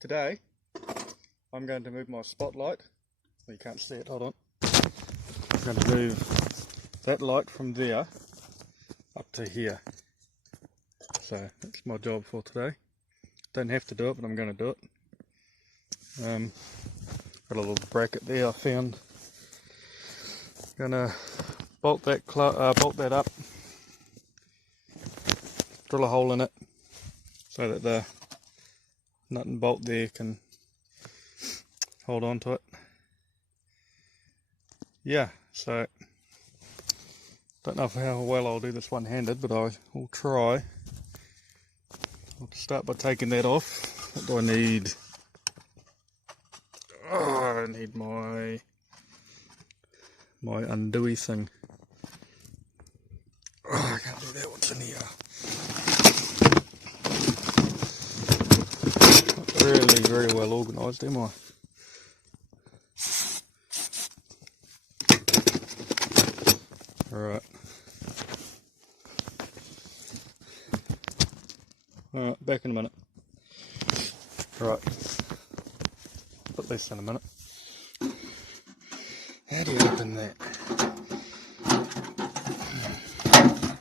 Today I'm going to move my spotlight. Well, you can't see it, hold on. I'm going to move that light from there up to here. So that's my job for today. Don't have to do it, but I'm going to do it. Got a little bracket there I found. Gonna bolt that up, drill a hole in it so that the nut and bolt there can hold on to it. Yeah, so don't know how well I'll do this one-handed, but I will try. I'll start by taking that off. What do I need? Oh, I need my undoey thing. Oh, I can't do that. What's in here? Not really very well organised, am I? Alright. Alright, back in a minute. Right. Put this in a minute. How do you open that?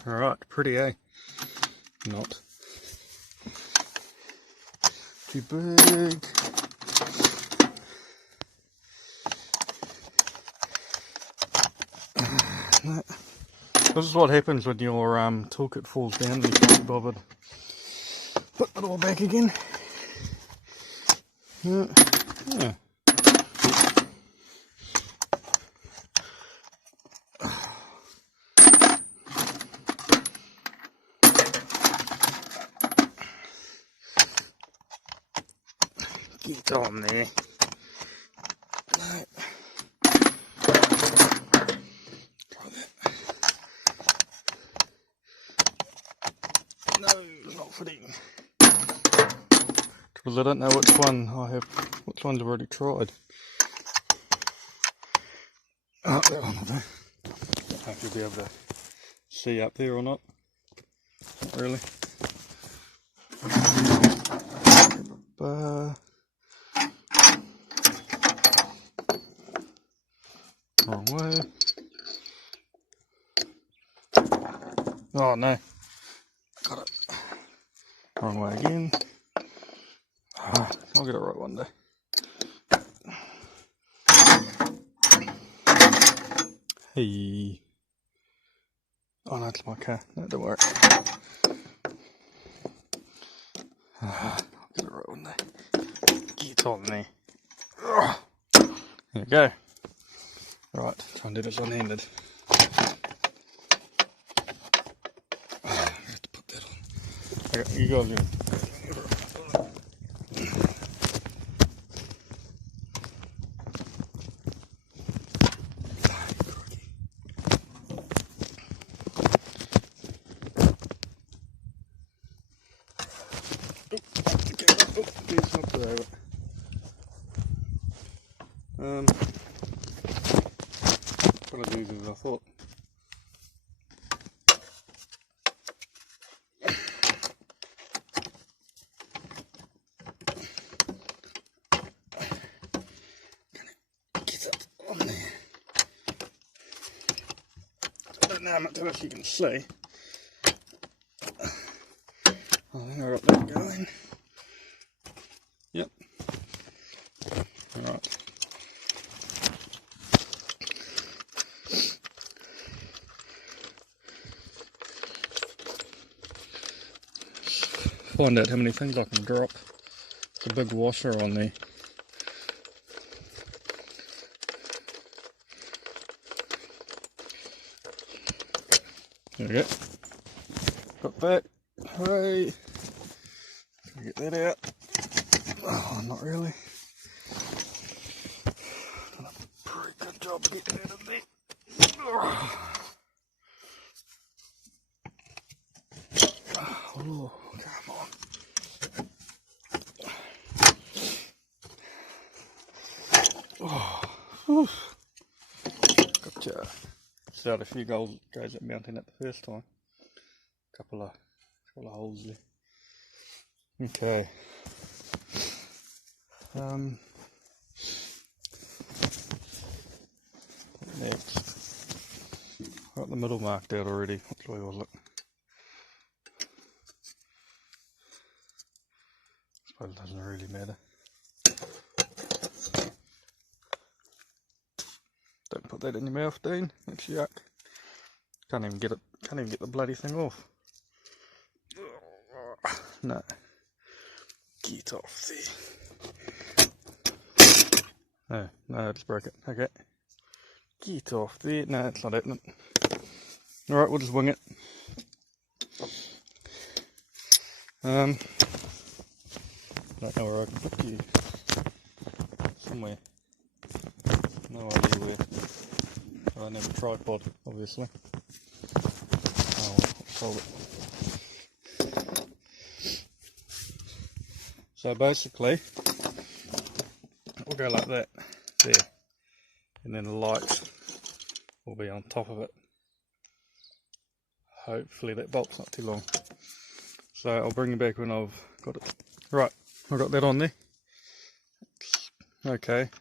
Alright, pretty, eh? Not. Too big. This is what happens when your toolkit falls down and you can't be bothered. Put it all back again. Yeah. Get on there. No. Try that. No, it's not fitting. Because I don't know which one I have, which ones I've already tried. Oh, that one will do. I don't know if you'll be able to see up there or not. Not really. Wrong way. Oh no. Got it. Wrong way again. I'll get it right one day. Hey. Oh no, it's my car. No, don't worry. I'll get it right one day. Get on there. There we go. Right, try and do this one-handed. I have to put that on. Okay, you guys go. Not as easy as I thought. Get it on there. I don't know how much else you can see. I think I got that going. Yep. Alright. Find out how many things I can drop. It's a big washer on there. There we go. Got that. Hooray! Get that out. Oh, not really. Done a pretty good job getting out of there. Oh, come on. Oh, gotcha. So had a few guys at mounting it the first time. Couple of holes there. Okay. Next, got the middle marked out already. Which way was it? I suppose it doesn't really matter. Don't put that in your mouth, Dean. That's yuck. Can't even get it. Can't even get the bloody thing off. No. Get off there. No, no, I just broke it. Okay. Get off there. No, it's not happening. Alright, we'll just wing it. Don't know where I can put you. Somewhere. No idea where. I don't have a tripod, obviously. Oh, well, hold it. So basically, we'll go like that, there, and then the light will be on top of it. Hopefully that bolt's not too long. So I'll bring you back when I've got it. Right, I've got that on there. Okay.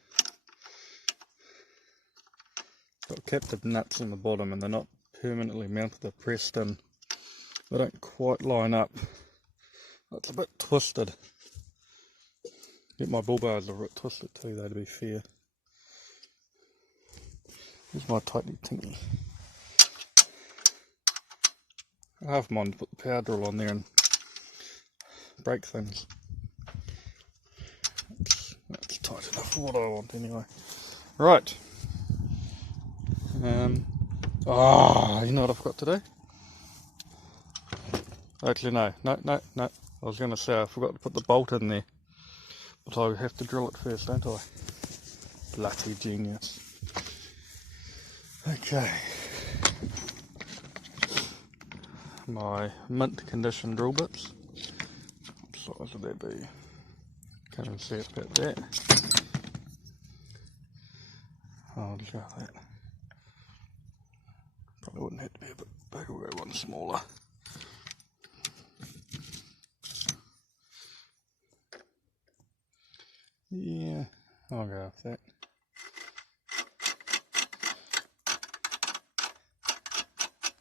Got captive nuts in the bottom and they're not permanently mounted, they're pressed in. They don't quite line up. It's a bit twisted. Get my bull bars a bit twisted too though, to be fair. Here's my tightly tinky. I half mind to put the power drill on there and break things. That's tight enough for what I want anyway. Right. You know what I've got to do? Actually no. I was going to say I forgot to put the bolt in there. But I have to drill it first, don't I? Bloody genius. Okay. My mint condition drill bits. What size would that be? Can't even see it about that. I'll just go with that. Probably wouldn't have to be a bit bigger, we'll go one smaller. Yeah, I'll go with that.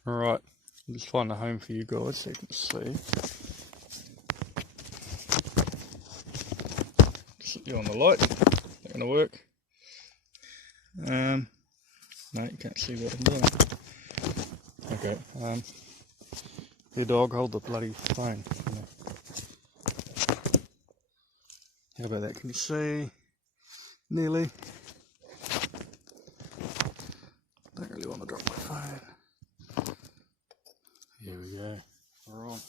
Alright, I'll just find a home for you guys so you can see. Sit you on the light, not going to work. No, you can't see what I'm doing. Okay, your dog, hold the bloody phone. How about that? Can you see? Nearly. Don't really want to drop my phone. Here we go. We're on.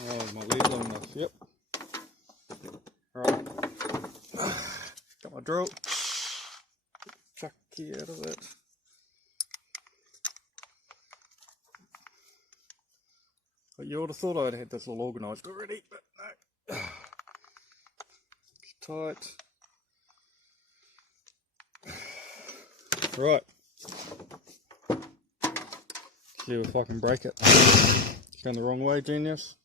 Oh, my lead long enough. Yep. Right. Got my drill. Chuck key out of it. But you would have thought I'd had this all organised already, but no. It's tight. Right. See if I can break it. It's going the wrong way, genius.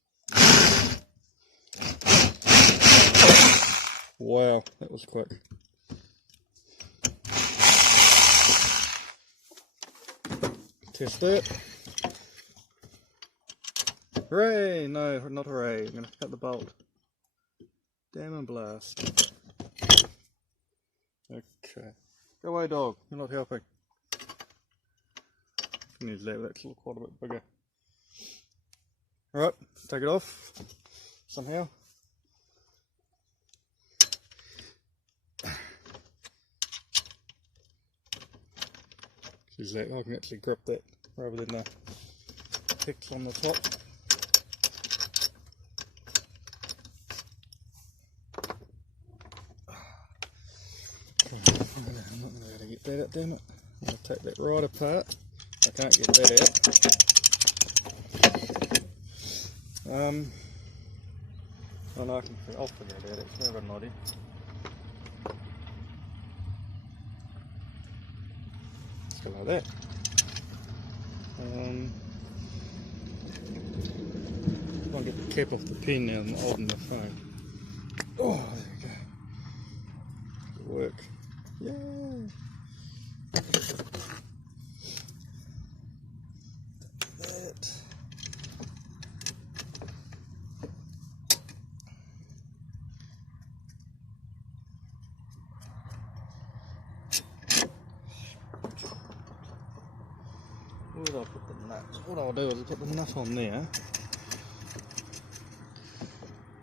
Wow, that was quick. Test it. Hooray! No, not hooray. I'm going to cut the bolt. Damn and blast. Okay. Go away, dog. You're not helping. Can use that, that's quite a bit bigger. Alright, take it off. Somehow. Use that, I can actually grip that rather than the picks on the top. I'm not going to be able to get that out, damn it. I'm going to take that right apart. I can't get that out. Oh no, I'll figure it out, it's never naughty. Let's go like that. As long as get the cap off the pen now and holding the phone. Oh, there we go. Good work. Yay! That. Where would I put the nuts? What I'll do is put the nut on there,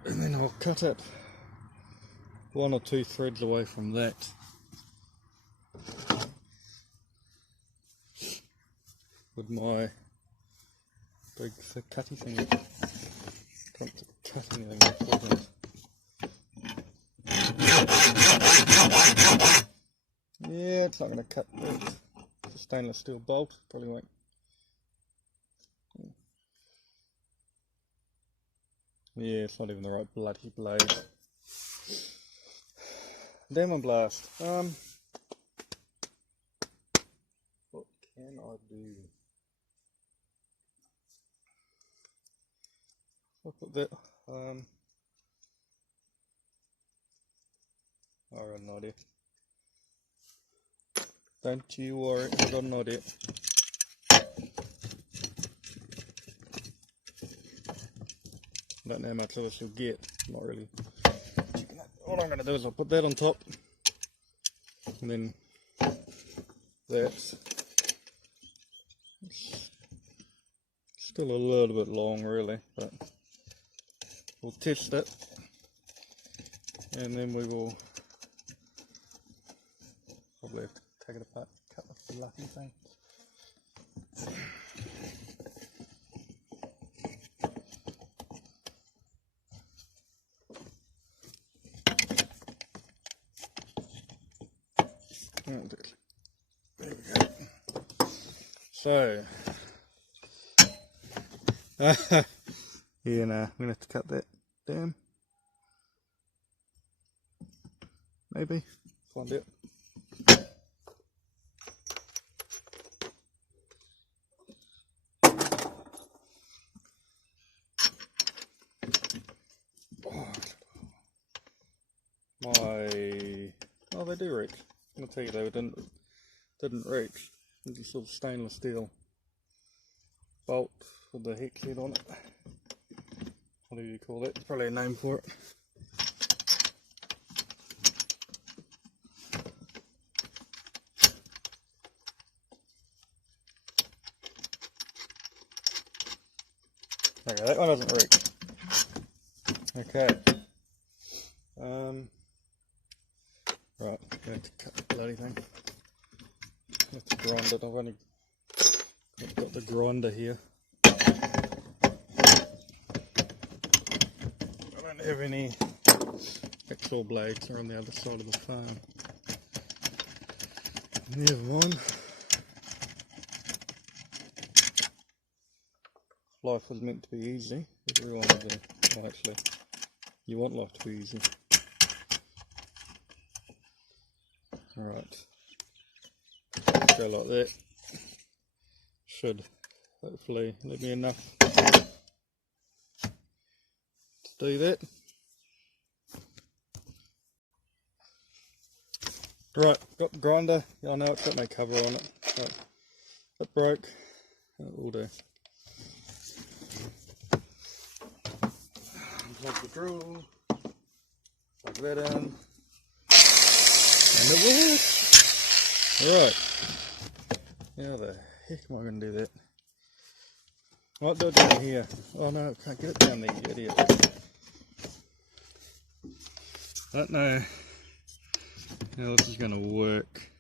and then I'll cut it 1 or 2 threads away from that. With my big thick cutty thing. Can't cut anything important. Yeah, it's not going to cut that. It's a stainless steel bolt, probably won't. Yeah, it's not even the right bloody blade. Diamond blast. What can I do? I'll put that. I got an idea. Don't you worry, I got an idea. I don't know how much of this you'll get. Not really. What I'm going to do is I'll put that on top, and then that's still a little bit long, really, but we'll test it, and then we will probably have to take it apart, cut off the lucky thing. There we go. So, yeah, no, I'm going to have to cut that down. Maybe. Find out. Oh, they do reach. I'll tell you they didn't reach. It's a sort of stainless steel bolt with the hex head on it. What do you call that? There's probably a name for it. Okay, that one doesn't reach. Okay. Right, I'm going to cut the bloody thing. I have to grind it. I've only got the grinder here. I don't have any actual blades. They're on the other side of the farm. Never mind. Life was meant to be easy. Everyone was well, actually, you want life to be easy. Alright, go like that. Should hopefully let me enough to do that. Right, got the grinder. I know it's got no cover on it, but it broke. It will do. Unplug the drill, plug that in. And it works! Right. How the heck am I going to do that? I might do it down here. Oh no, I can't get it down there, you idiot. I don't know how this is going to work.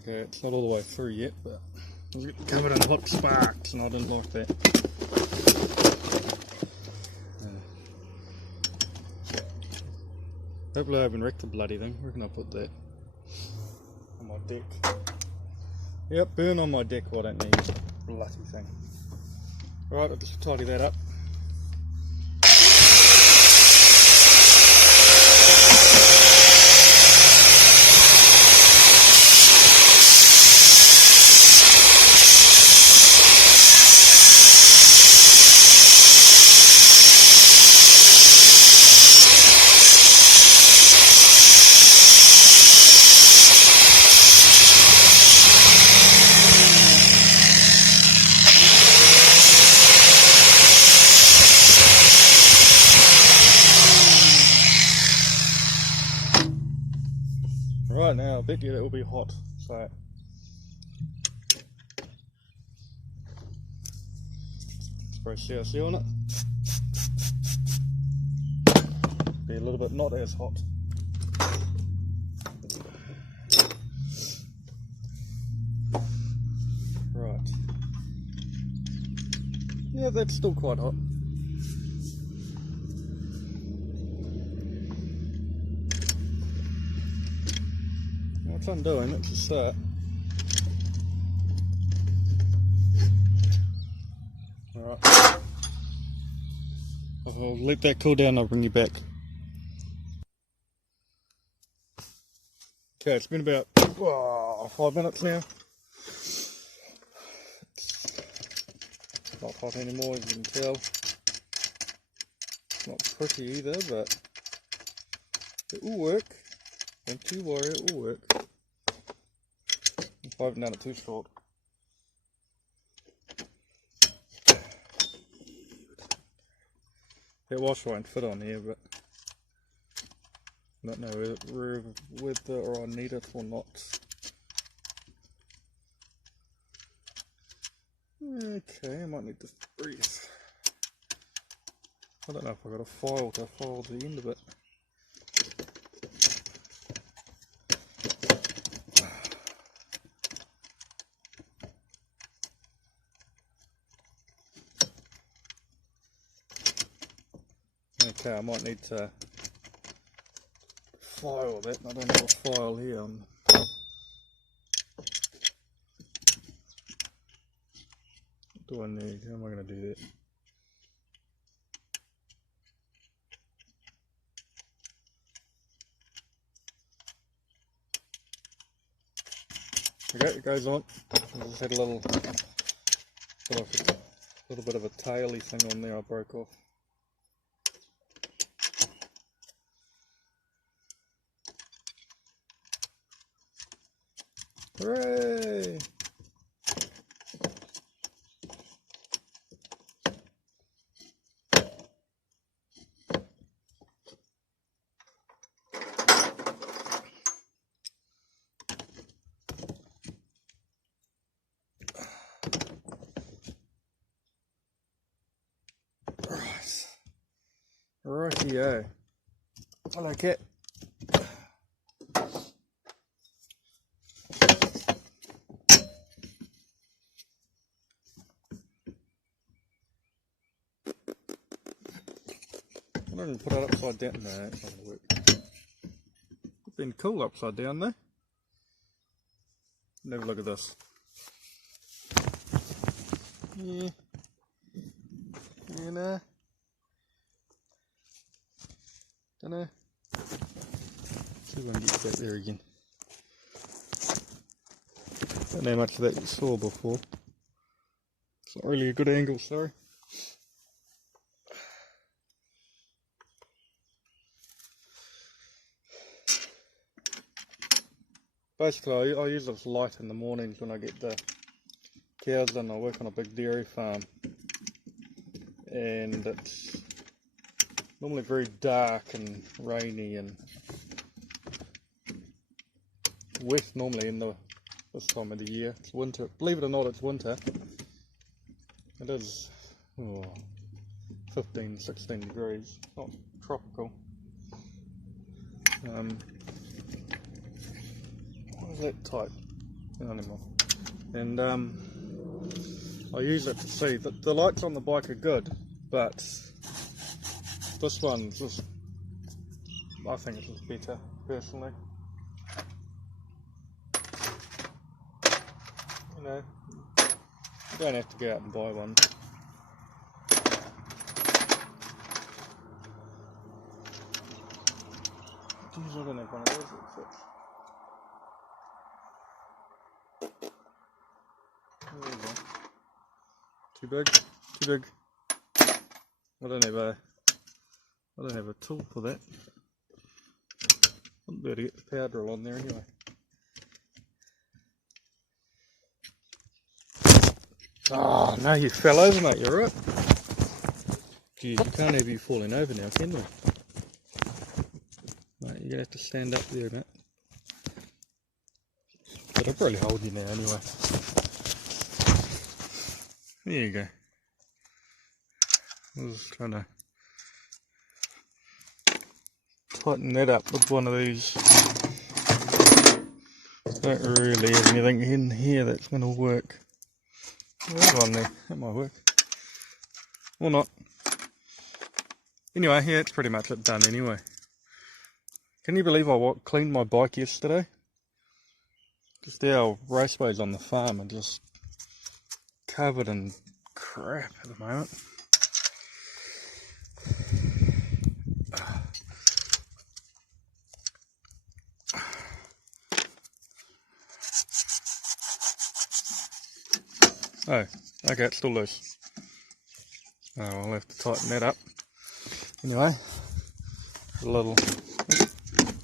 Okay, it's not all the way through yet, but it was getting covered in hot sparks and I didn't like that. Hopefully I haven't wrecked the bloody thing. Where can I put that? On my deck. Yep, burn on my deck. I don't need this bloody thing. Right, I'll just tidy that up. Right now, I bet you that will be hot, so spray CRC on it. Be a little bit not as hot. Right. Yeah, that's still quite hot. What I'm doing, let's just start. Alright. I'll let that cool down, I'll bring you back. Okay, it's been about 5 minutes now. It's not hot anymore, as you can tell. It's not pretty either, but it will work. Don't you worry, it will work. I haven't done it too short. That wash won't fit on here, but I don't know whether I need it or not. Okay, I might need to breathe. I don't know if I've got a file to file the end of it. Okay, I might need to file that. I don't have a file here. What do I need? How am I going to do that? Okay, it goes on. I just had a little bit of a taily thing on there I broke off. Hooray! Rightio. Hello, cat. I'm not going to put it upside down. No, it's not going to work. It's been cool upside down though. Have a look at this. Yeah. You know. Don't know. See if I can get back there again. Don't know how much of that you saw before. It's not really a good angle, sorry. Basically, I use this light in the mornings when I get the cows in. I work on a big dairy farm, and it's normally very dark and rainy and wet normally in this time of the year. It's winter. Believe it or not, it's winter. It is 15, 16 degrees. It's not tropical. What is that type? No, anymore. And I use it to see that the lights on the bike are good, but this one's just, I think it's better, personally. You know, you don't have to go out and buy one. Geez, I don't have one of those that fits. There you go. Too big? Too big. I don't have a tool for that. I'll be able to get the power drill on there anyway. Oh, no, you fell over, mate, you're right. Geez, you can't have you falling over now, can we? Mate, you're going to have to stand up there, mate. But I'll probably hold you now anyway. There you go. I was trying to tighten that up with one of these. Don't really have anything in here that's going to work. There's one there, that might work. Or not. Anyway, yeah, it's pretty much it done anyway. Can you believe I cleaned my bike yesterday? Just our raceways on the farm are just covered in crap at the moment. Oh, okay, it's still loose. Oh, I'll have to tighten that up. Anyway, a little,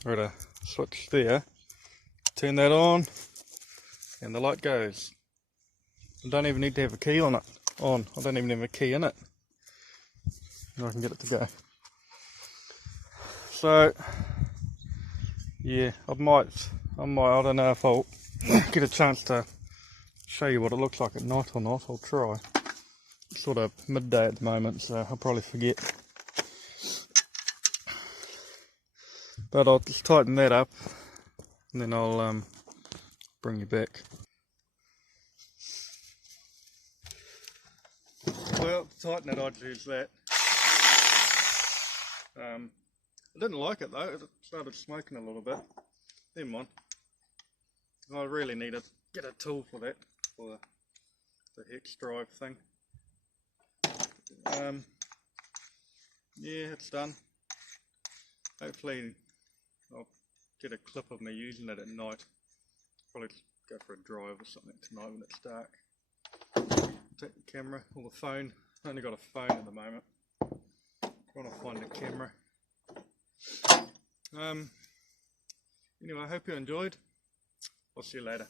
got a switch there. Turn that on, and the light goes. I don't even need to have a key on it. I don't even have a key in it. And I can get it to go. So, yeah, I don't know if I'll get a chance to show you what it looks like at night or not. I'll try. It's sort of midday at the moment, so I'll probably forget. But I'll just tighten that up, and then I'll bring you back. Well, to tighten it, I'd use that. I didn't like it though, it started smoking a little bit. Never mind. I really need to get a tool for that, for the hex drive thing. Yeah, it's done. Hopefully I'll get a clip of me using it at night. Probably just go for a drive or something tonight when it's dark. Take the camera or the phone. I only got a phone at the moment. Trying to find a camera. Anyway, I hope you enjoyed. I'll see you later.